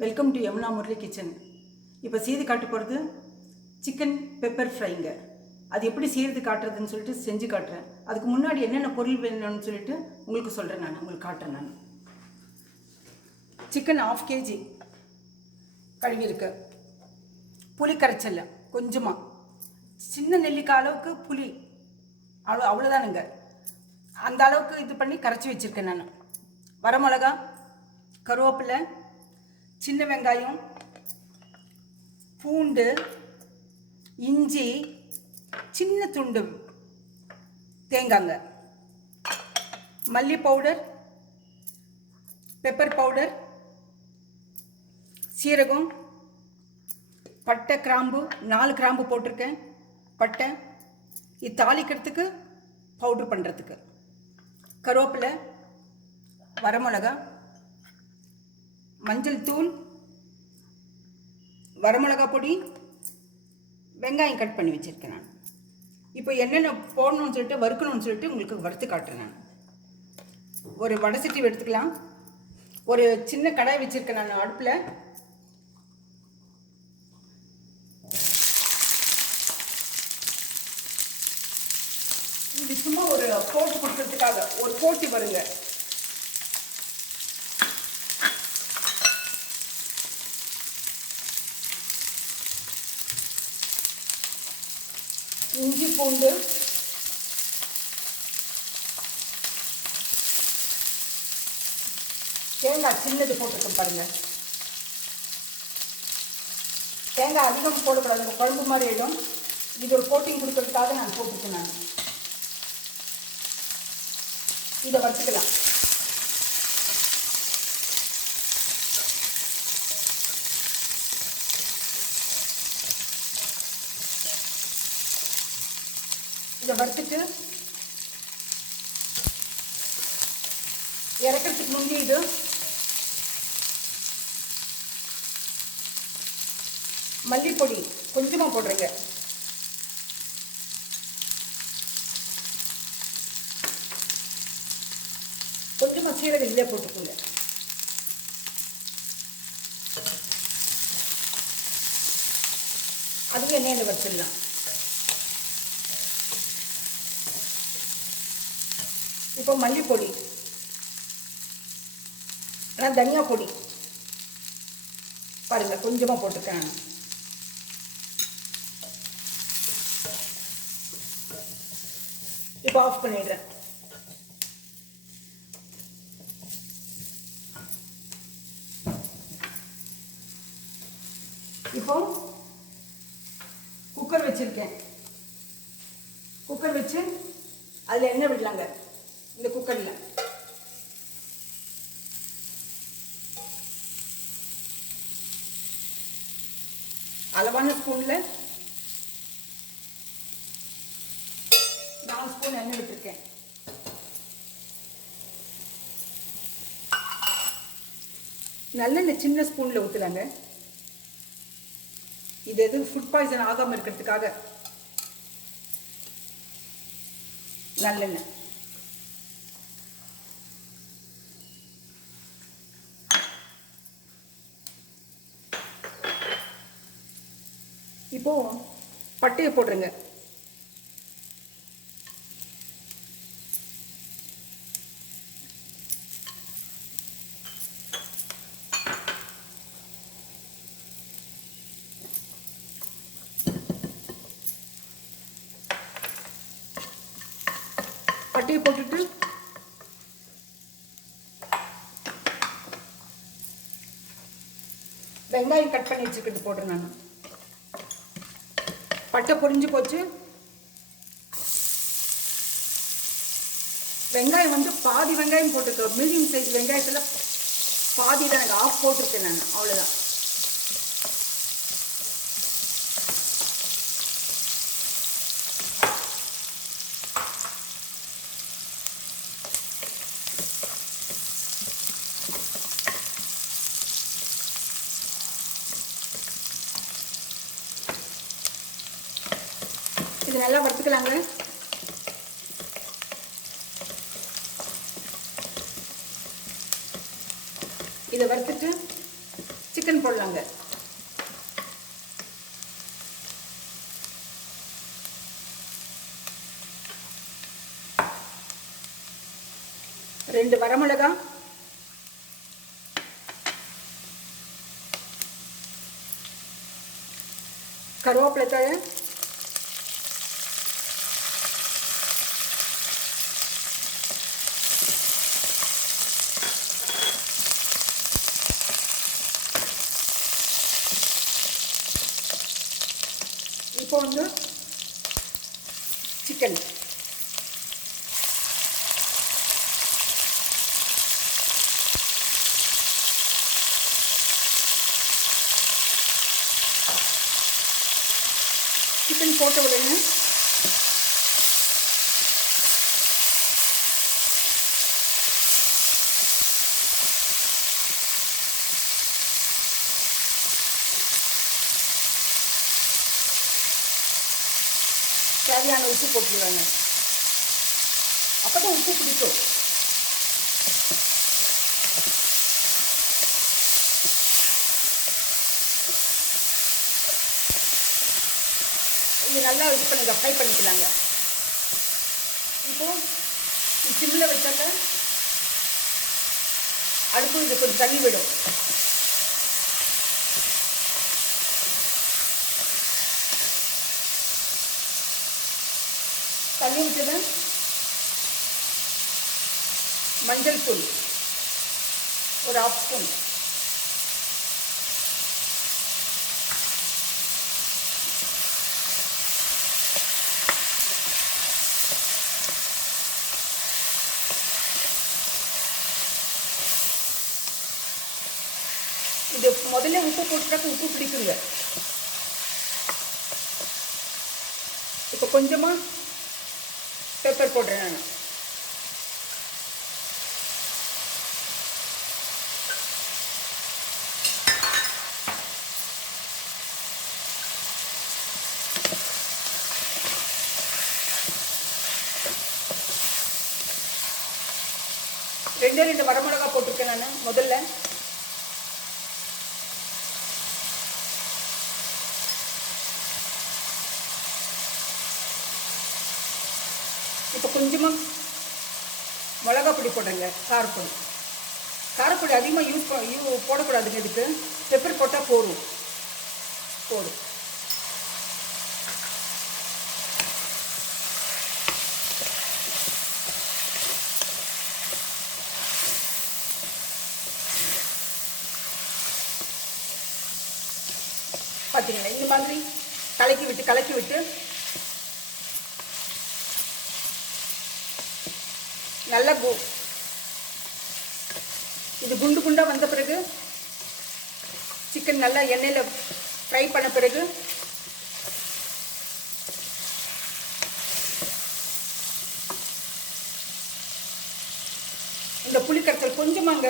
Welcome to Yamuna Murali kitchen. இப்போ செய்து காட்ட போகிறது சிக்கன் பெப்பர் ஃப்ரைங்க. அது எப்படி செய்கிறது காட்டுறதுன்னு சொல்லிட்டு செஞ்சு காட்டுறேன். அதுக்கு முன்னாடி என்னென்ன பொருள் வேணும்னு சொல்லிட்டு உங்களுக்கு சொல்கிறேன். உங்களுக்கு காட்டுறேன். Chicken 1/2 kg கழுவிருக்கு. புளி கரைச்சல்ல கொஞ்சமாக, சின்ன நெல்லிக்காய் அளவுக்கு புளி, அவ்வளோதானுங்க. அந்த அளவுக்கு இது பண்ணி கரைச்சி வச்சுருக்கேன் நான். வரமிளகா, கருவேப்பிலை, சின்ன வெங்காயம், பூண்டு, இஞ்சி, சின்ன துண்டு தேங்காங்க, மல்லி பவுடர், பெப்பர் பவுடர், சீரகம், பட்டை, கிராம்பு, 4 கிராம்பு போட்டிருக்கேன். பட்டை இது தாளிக்கிறதுக்கு, பவுட்ரு பண்ணுறதுக்கு, கருவேப்பிலை, வரமிளகா, மஞ்சள் தூள், வரமிளகா பொடி, வெங்காயம் கட் பண்ணி வச்சுருக்கேன் நான். இப்போ என்னென்ன போடணும்னு சொல்லிட்டு வறுக்கணும்னு சொல்லிட்டு உங்களுக்கு வறுத்து காட்டுறேன் நான். ஒரு வடை சட்டி எடுத்துக்கலாம். ஒரு சின்ன கடாய் வச்சுருக்கேன் நான் அடுப்பில். இது சும்மா ஒரு போட்டு கொடுக்கறதுக்காக ஒரு போட்டி வருங்க. இஞ்சி, பூண்டு, தேங்காய் சின்னது போட்டுருக்கேன் பாருங்கள். தேங்காய் அதிகம் போடக்கூடாது, குழம்பு மாதிரி ஆகிடும். இது ஒரு கோட்டிங் கொடுக்கறதுக்காக நான் போட்டுருக்கேன். நான் இதை வறுத்துக்கலாம். இதை வறுத்துட்டு இறக்கிறதுக்கு முந்தி இது மல்லிப்பொடி கொஞ்சமாக போடுறேங்க. கொஞ்சமாக சீரகம் இதிலே போட்டுக்கோங்க. அதுவும் எண்ணெயில் வச்சிடலாம். இப்போ மல்லிப்பொடி, ஆனால் தனியா பொடி பாருங்கள் கொஞ்சமாக போட்டுருக்கேன். இப்போ ஆஃப் பண்ணிடுறேன். இப்போ குக்கர் வச்சுருக்கேன். குக்கர் வச்சு அதில் எண்ணெய் விடலாங்க. இந்த குக்கரில் அளவான ஸ்பூனில் 4 ஸ்பூன் எண்ணெய் விட்டுருக்கேன். நல்லெண்ணெய் சின்ன ஸ்பூனில் ஊற்றலாங்க. இது எதுவும் ஃபுட் பாய்சன் ஆகாமல் இருக்கிறதுக்காக நல்லெண்ணெய். இப்போ பட்டையை போடுறேங்க. பட்டையை போட்டுட்டு வெங்காயம் கட் பண்ணி வச்சுக்கிட்டு போடுறேன் நான். பட்டை பொரிஞ்சு போச்சு. வெங்காயம் வந்து பாதி வெங்காயம் போட்டுருக்கேன். மீடியம் சைஸ் வெங்காயத்தில் பாதி தான், எனக்கு ஆஃப் போட்டிருக்கேன் நான். அவ்வளோதான். இது நல்லா வறுத்துக்கலாங்க. இதை வறுத்துட்டு சிக்கன் போடலாங்க. ரெண்டு வரமிளகா, கருவேப்பிலை தழை, இப்போ வந்து சிக்கன் சிக்கன் போட்ட உடனே தேவையான உப்பு போட்டுருவாங்க. அப்போ தான் உப்பு பிடிக்கும். இது நல்லா இது பண்ணுங்க, ஃப்ரை பண்ணிக்கலாங்க. இப்போ சிம்மில் வச்சாக்க அடுப்பு இது கொஞ்சம் தண்ணி விடும். தண்ணி விட்டுதான் மஞ்சள் தூள் ஒரு 1/2 ஸ்பூன், இது முதல்ல உப்பு போட்டுட்டாக்க உப்பு பிடிக்குங்க. இப்போ கொஞ்சமாக பெப்பர் போடுறேன் நான். ரெண்டு வரமிளகா போட்டிருக்கேன் நான் முதல்ல. இப்போ கொஞ்சமாக மிளகா பொடி போடுறேங்க, காரப்பொடி. காரப்பொடி அதிகமாக போடக்கூடாதுங்க. இதுக்கு பெப்பர் போட்டால் போடும். பார்த்தீங்களா, இந்த மாதிரி கலக்கி விட்டு நல்லா இது குண்டு குண்டாக வந்த பிறகு சிக்கன் நல்லா எண்ணெயில் ஃப்ரை பண்ண பிறகு இந்த புளி கரைசல் கொஞ்சமாங்க.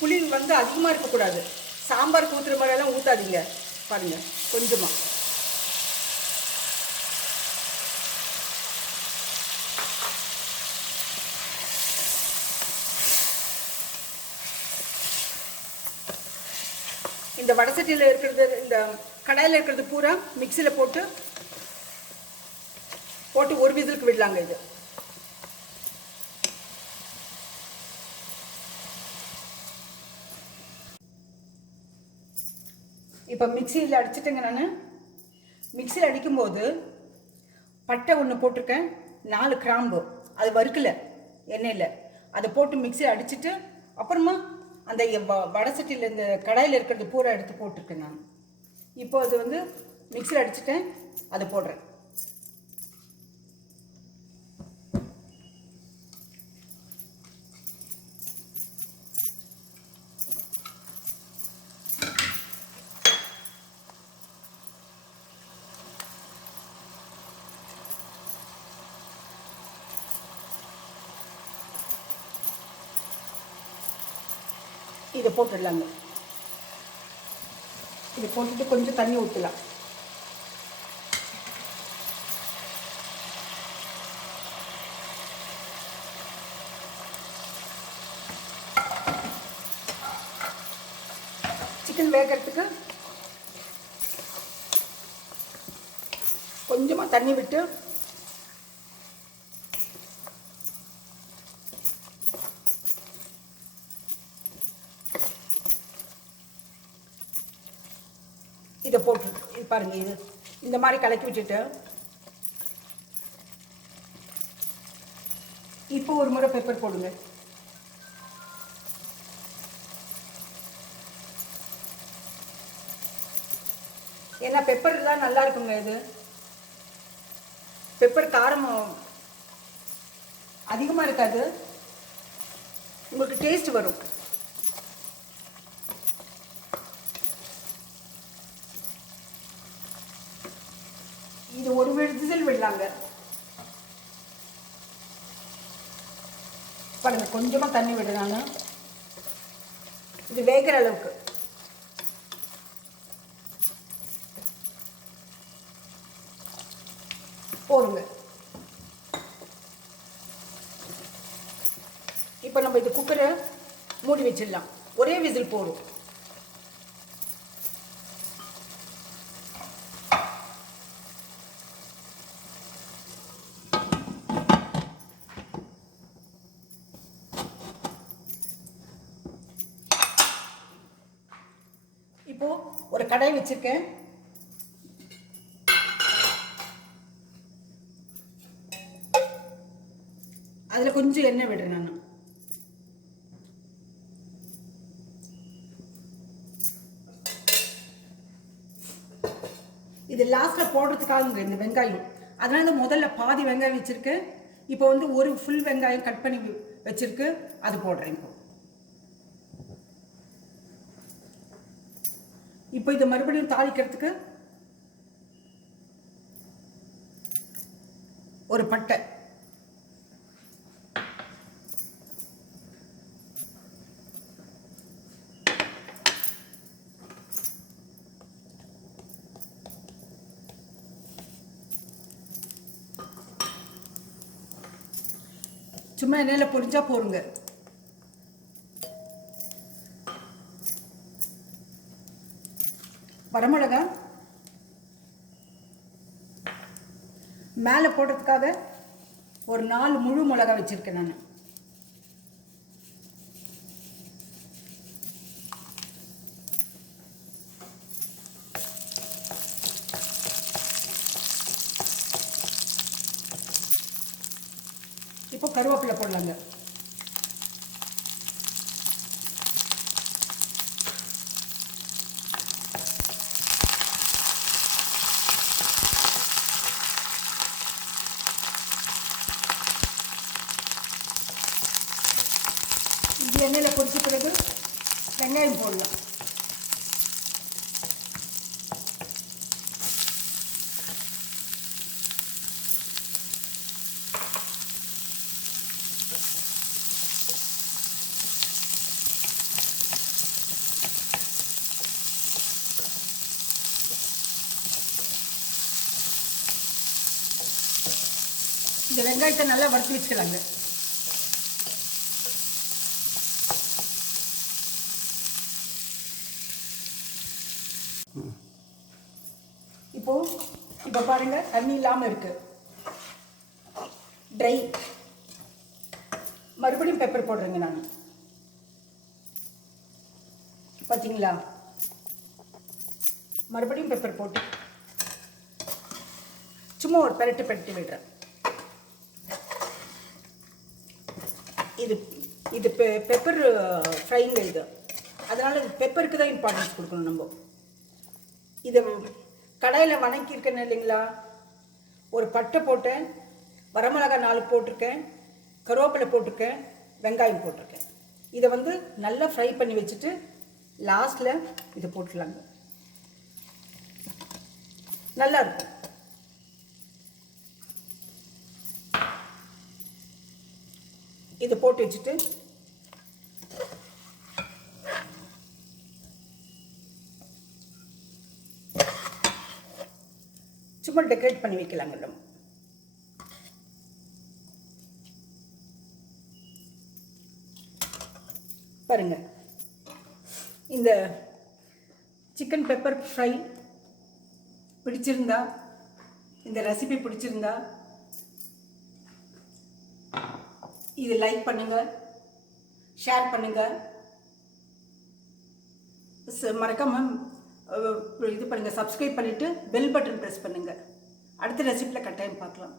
புளி வந்து அதிகமாக இருக்கக்கூடாது. சாம்பாருக்கு ஊற்றுற மாதிரியெல்லாம் ஊற்றாதீங்க. பாருங்கள், கொஞ்சமாக. இந்த வடசட்டியில் இருக்கிறது, இந்த கடாயில் இருக்கிறது பூரா மிக்சியில் போட்டு ஒரு விசிலுக்கு விடலாங்க. இது இப்போ மிக்சியில் அடிச்சிட்டேங்க. நான் மிக்சியில் அடிக்கும்போது பட்டை ஒன்று போட்டிருக்கேன், 4 கிராம்பு, அது வறுக்கலை எண்ணெயில். அதை போட்டு மிக்சியில் அடிச்சுட்டு அப்புறமா அந்த வடசட்டியில் இந்த கடாயில் இருக்கிறது பூரா எடுத்து போட்டிருக்கேன் நான். இப்போ அது வந்து மிக்சியில் அடிச்சுட்டேன், அதை போடுறேன். இதை போட்டுடலாங்க. இதை போட்டுட்டு கொஞ்சம் தண்ணி ஊற்றலாம். சிக்கன் வேகிறதுக்கு கொஞ்சமாக தண்ணி விட்டு இதை போட்டு இது பாருங்கள், இது இந்த மாதிரி கலக்கி விட்டுட்டு இப்போ ஒரு முறை பெப்பர் போடுங்க. ஏன்னா பெப்பர் தான் நல்லா இருக்குங்க. இது பெப்பர் காரம் அதிகமாக இருக்காது, உங்களுக்கு டேஸ்ட் வரும். இது ஒரு விசில் விடலாங்க. பாருங்க, கொஞ்சமாக தண்ணி விடுறாங்க இது வேகிற அளவுக்கு. போடுங்க. இப்போ நம்ம இது குக்கரை மூடி வச்சிடலாம். ஒரே விசில் போடும். இப்போ ஒரு கடாய் வச்சிருக்கேன். அதில் கொஞ்சம் எண்ணெய் விடுறேன் நான். இது லாஸ்ட்டில் போடுறதுக்காக இந்த வெங்காயம், அதனால தான் முதல்ல பாதி வெங்காயம் வச்சுருக்கேன். இப்போ வந்து ஒரு ஃபுல் வெங்காயம் கட் பண்ணி வச்சுருக்கு, அது போடுறேன். இப்போ இதை மறுபடியும் தாளிக்கிறதுக்கு ஒரு பட்டை, சும்மா எண்ணெயில் பொரிஞ்சா போருங்க. வரமிளகா மேலே போடுறதுக்காக ஒரு 4 முழு மிளகா வச்சிருக்கேன் நான். இப்போ கருவேப்பிலை போடலாங்க. இது எண்ணெயில் பொரிச்ச பிறகு வெங்காயம் போடலாம். இந்த வெங்காயத்தை நல்லா வறுத்து வச்சுக்கலாங்க. இப்போ பாருங்க, தண்ணி இல்லாமல் இருக்கு, ட்ரை. மறுபடியும் பெப்பர் போடுறேங்க நான். பார்த்தீங்களா, மறுபடியும் பெப்பர் போட்டு சும்மா ஒரு பெரட்டு விடுறேன். இது இது பெப்பர் ஃப்ரைங்க இது, அதனால் பெப்பருக்கு தான் இம்பார்ட்டன்ஸ் கொடுக்கணும் நம்ம. இதை கடாயில் வணக்கியிருக்கேன்னு இல்லைங்களா, ஒரு பட்டை போட்டேன், வரமிளகா 4 போட்டிருக்கேன், கருவேப்பிலை போட்டிருக்கேன், வெங்காயம் போட்டிருக்கேன். இதை வந்து நல்லா ஃப்ரை பண்ணி வச்சுட்டு லாஸ்ட்டில் இதை போட்டுடலாங்க. நல்லா இருக்கும். இதை போட்டு வச்சுட்டு சும்மா டெக்கரேட் பண்ணி வைக்கலாங்க நம்ம. பாருங்க, இந்த சிக்கன் பெப்பர் ஃப்ரை பிடிச்சிருந்தா, இந்த ரெசிபி பிடிச்சிருந்தா இது லைக் பண்ணுங்கள், ஷேர் பண்ணுங்கள், மறக்காமல் இது பண்ணுங்கள், சப்ஸ்கிரைப் பண்ணிவிட்டு பெல் பட்டன் ப்ரெஸ் பண்ணுங்கள். அடுத்த ரெசிபியில் கட்டாயம் பார்க்கலாம்.